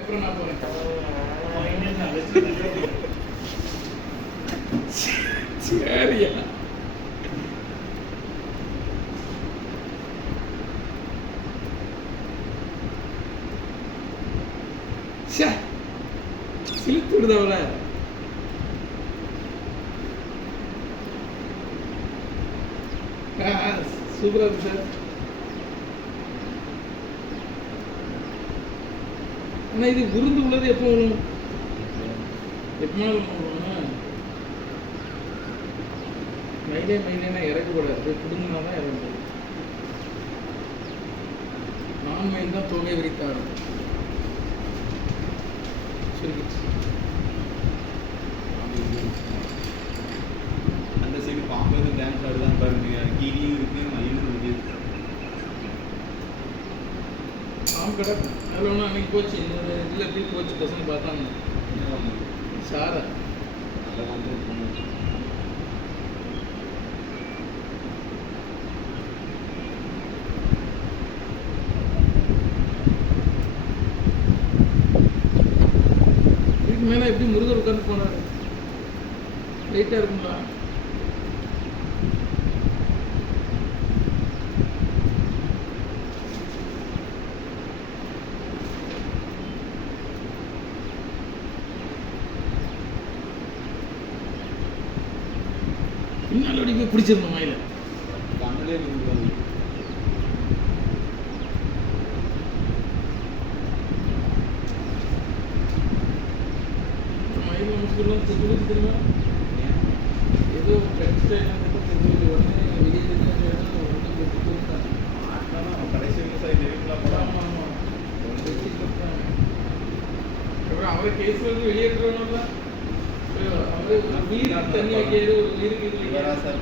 அப்புறம் நான் போறேன். சரியா சிலித்து விடுதவள சூப்பரா இருக்கு சார். ஆனால் இது விருந்து உள்ளது எப்போ வரும்? எப்போனாலும் வருவாங்க. மயிலேனா இறக்கக்கூடாது, குடும்பினா தான் இறங்கும். நான் மயில் தான் தொகை விரித்தாடும். அந்த சைடு பாம்பு டான்ஸ் ஆடுதான் பாருங்க. கிளியும் இருக்கு, மயிலும் இருக்கு. பாம்பு கடை அதில் ஒன்று அன்னைக்கு போச்சு. இந்த இதில் எப்படி போச்சு பசங்க பார்த்தாங்க. சாரா இதுக்கு மேலே எப்படி முருகர் உட்காந்து போனார்? லைட்டாக இருக்குங்களா? பின்னால் அப்படி போய் பிடிச்சிருந்தோம் மயில. கண்ணிலே நின்றுவாங்க. மயில் நமக்குலாம் தெரிஞ்சு தெரியுமா? ஏதோ கட்சியில் தெரிஞ்சு உடனே வெளியே கடைசி விவசாயி அப்புறம் அவரை கேஸ் வந்து வெளியேற்றணும்ல. அவர் உயிருக்கு தண்ணி வைக்கிறது, ஒரு உயிருக்கு இது சார்